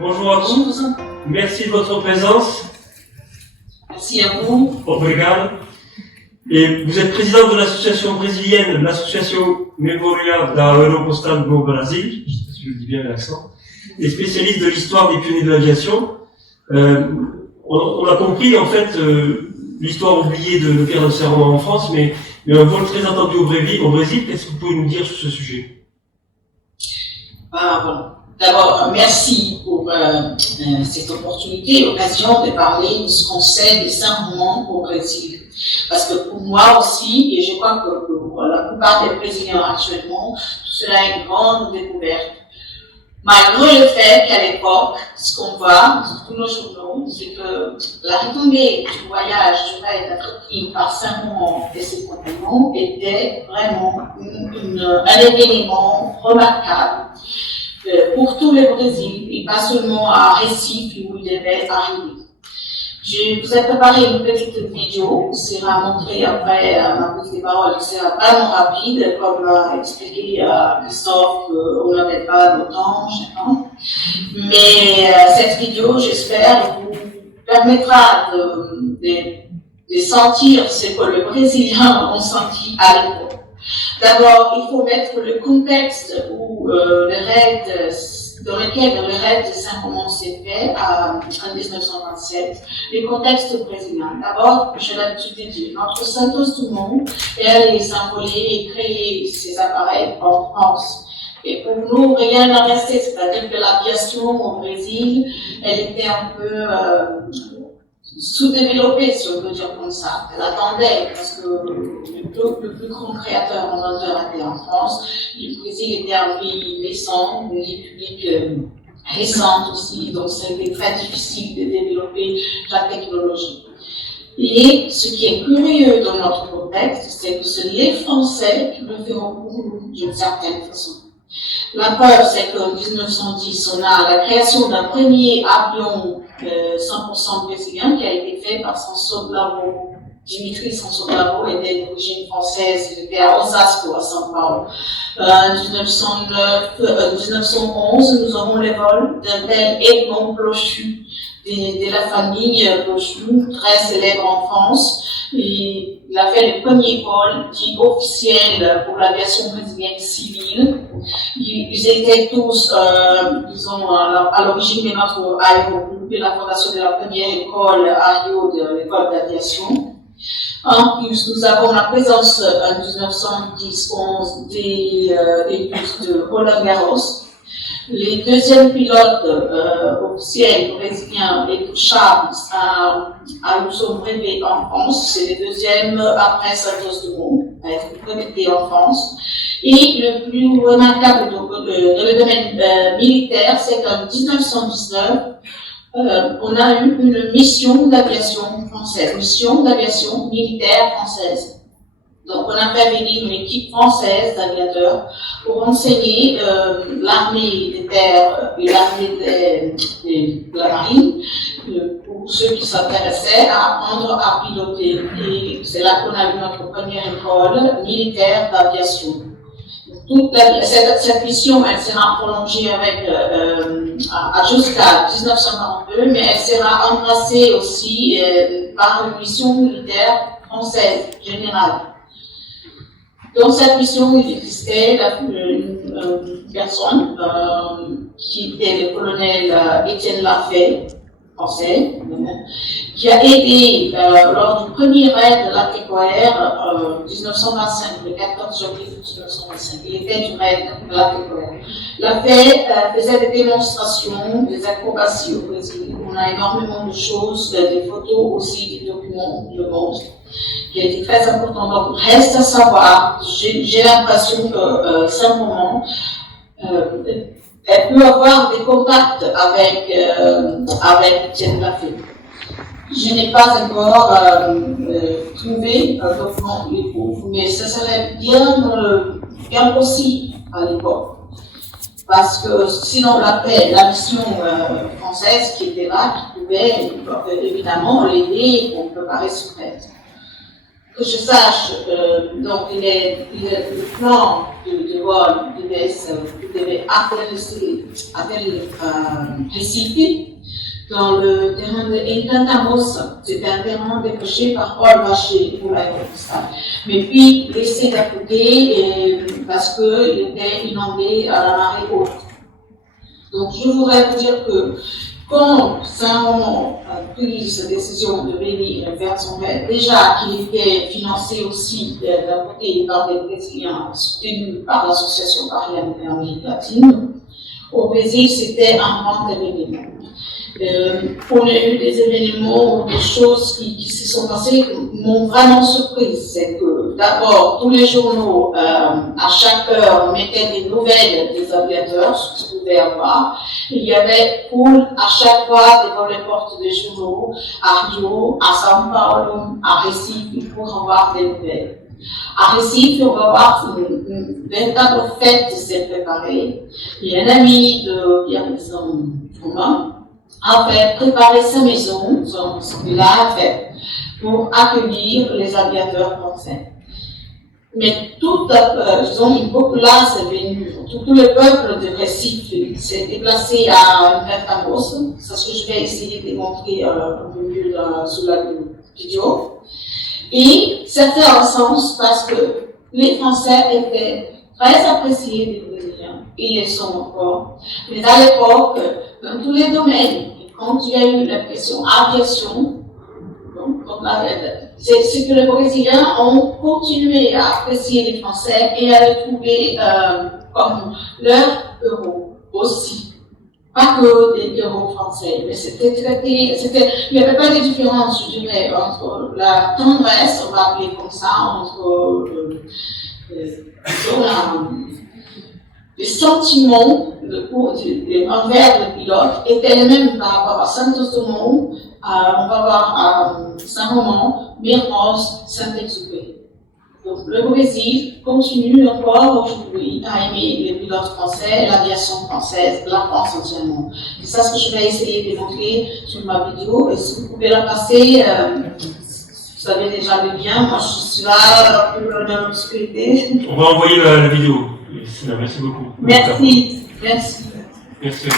Bonjour à tous, merci de votre présence. Merci à vous. Obrigado. Et vous êtes président de l'association brésilienne, l'association Memória da Aeropostal do Brasil, je ne sais pas si je le dis bien l'accent, et spécialiste de l'histoire des pionniers de l'aviation. On a compris en fait l'histoire oubliée de Pierre de Serrano en France, mais un vol très attendu au Brésil. Qu'est-ce que vous pouvez nous dire sur ce sujet? D'abord, merci pour cette opportunité, l'occasion de parler de ce qu'on sait des Saint-Romain au Brésil. Parce que pour moi aussi, et je crois que pour la plupart des Brésiliens actuellement, tout cela est une grande découverte. Malgré le fait qu'à l'époque, ce qu'on voit sur tous nos journaux, c'est que la retombée du voyage du raid entrepris par Saint-Romain et ses compagnons était vraiment un événement remarquable pour tout le Brésil, et pas seulement à Recife où il devait arriver. Je vous ai préparé une petite vidéo qui sera montrée après ma prise de parole, qui sera vraiment rapide, comme l'a expliqué Christophe, on n'avait pas de temps, mais cette vidéo, j'espère, vous permettra de sentir ce que les Brésiliens ont senti à l'époque. D'abord, il faut mettre le contexte où dans lequel le raid de Saint-Romain s'est fait en 1927, le contexte brésilien. D'abord, j'ai l'habitude de dire, notre Santos Dumont est allé s'envoler et créer ses appareils en France. Et pour nous, rien n'a resté, c'est-à-dire que l'aviation au Brésil, elle était un peu sous-développée, si on peut dire comme ça. Elle attendait, parce que le plus grand créateur inventeur était en France. Le Brésil était un pays naissant, une république récente aussi, donc c'était très difficile de développer la technologie. Et ce qui est curieux dans notre contexte, c'est que c'est les Français qui le feront pour nous, d'une certaine façon. La preuve, c'est qu'en 1910, on a la création d'un premier avion 100% brésilien qui a été fait par Sansoglavo. Dimitri Sansoglavo était d'origine française, il était à Osasco, à São Paulo. En 1911, nous aurons le vol d'un tel Edmond Blochu, de la famille Blochu, très célèbre en France. Et il a fait le premier vol dit officiel pour l'aviation brésilienne civile. Ils étaient tous, disons, à l'origine de notre aérogroupe, de la fondation de la première école aéro de l'école d'aviation. En plus, nous avons la présence en 1910-11 des bus de Roland Garros. Les deuxièmes pilotes officiels brésiliens et touchables nous sont brevets en France. C'est les deuxièmes après Santos Dumont, à être brevetés en France. Et le plus remarquable dans le domaine militaire, c'est qu'en 1919, on a eu une mission d'aviation française, mission d'aviation militaire française. Donc, on a fait venir une équipe française d'aviateurs pour enseigner l'armée des terres et l'armée de la marine, pour ceux qui s'intéressaient à apprendre à piloter. Et c'est là qu'on a eu notre première école militaire d'aviation. Cette mission, elle sera prolongée jusqu'à 1942, mais elle sera embrassée aussi par une mission militaire française générale. Dans cette mission, il existait une personne qui était le colonel Étienne Lafay, français, qui a aidé lors du premier raid de la TECOR en 1925, le 14 janvier 1925. Il était du raid de la TECOR. Lafay faisait des démonstrations, des acrobaties au Brésil. On a énormément de choses, des photos aussi, des documents, je montre, qui a été très important. Donc, reste à savoir, j'ai l'impression que simplement, elle peut avoir des contacts avec Étienne Lafay. Je n'ai pas encore trouvé un document qui le prouve, mais ce serait bien possible à l'époque. Parce que sinon la mission française qui était là, qui pouvait évidemment l'aider pour préparer ce raid. que je sache, donc le plan de vol devait atterrir Recife, dans le terrain de Intentamos. C'était un terrain décoché par Paul Vacher pour l'aéropostale. Mais puis laissé d'à côté parce qu'il était inondé à la marée haute. Donc je voudrais vous dire que quand Saint-Roman a pris cette décision de venir vers son père, déjà qu'il était financé aussi d'un côté par des Brésiliens soutenus par l'association Paris Amérique latine, au Brésil c'était un grand événement. On a eu des événements, des choses qui se sont passées qui m'ont vraiment surprise. C'est que d'abord, tous les journaux, à chaque heure, mettaient des nouvelles des aviateurs, ce que vous pouvez avoir. Il y avait à chaque fois des vols-portes de journaux à Rio, à São Paulo, à Recife, pour avoir des nouvelles. À Recife, on va voir une véritable fête s'est préparée. Il y a un ami de Pierre-Alexandre Thomas a fait préparer sa maison, son village, pour accueillir les aviateurs français. Mais disons, une populace est venue, tout le peuple de Recife s'est déplacé à Intentamos. C'est ce que je vais essayer de montrer un peu mieux sur la vidéo. Et c'était un sens parce que les Français étaient très appréciés des Brésiliens, ils le sont encore. Mais à l'époque, dans tous les domaines, quand il y a eu la question aviation, c'est que les Brésiliens ont continué à apprécier les Français et à les trouver comme leur héros aussi. Pas que des héros français, mais c'était traité, il n'y avait pas de différence, je dirais, entre la tendresse, on va appeler comme ça, entre les sentiments envers le pilote étaient les mêmes par rapport à Santos-Dumont, on va voir à Saint-Roman, Mirnos, Saint-Exupéry. Donc le Brésil continue encore aujourd'hui à aimer les pilotes français, l'aviation française, la France entièrement. C'est ça ce que je vais essayer de montrer sur ma vidéo. Et si vous pouvez la passer, vous savez déjà le lien. Moi je suis là pour la sécurité. On va envoyer la vidéo. Merci beaucoup. Merci. Merci. Merci.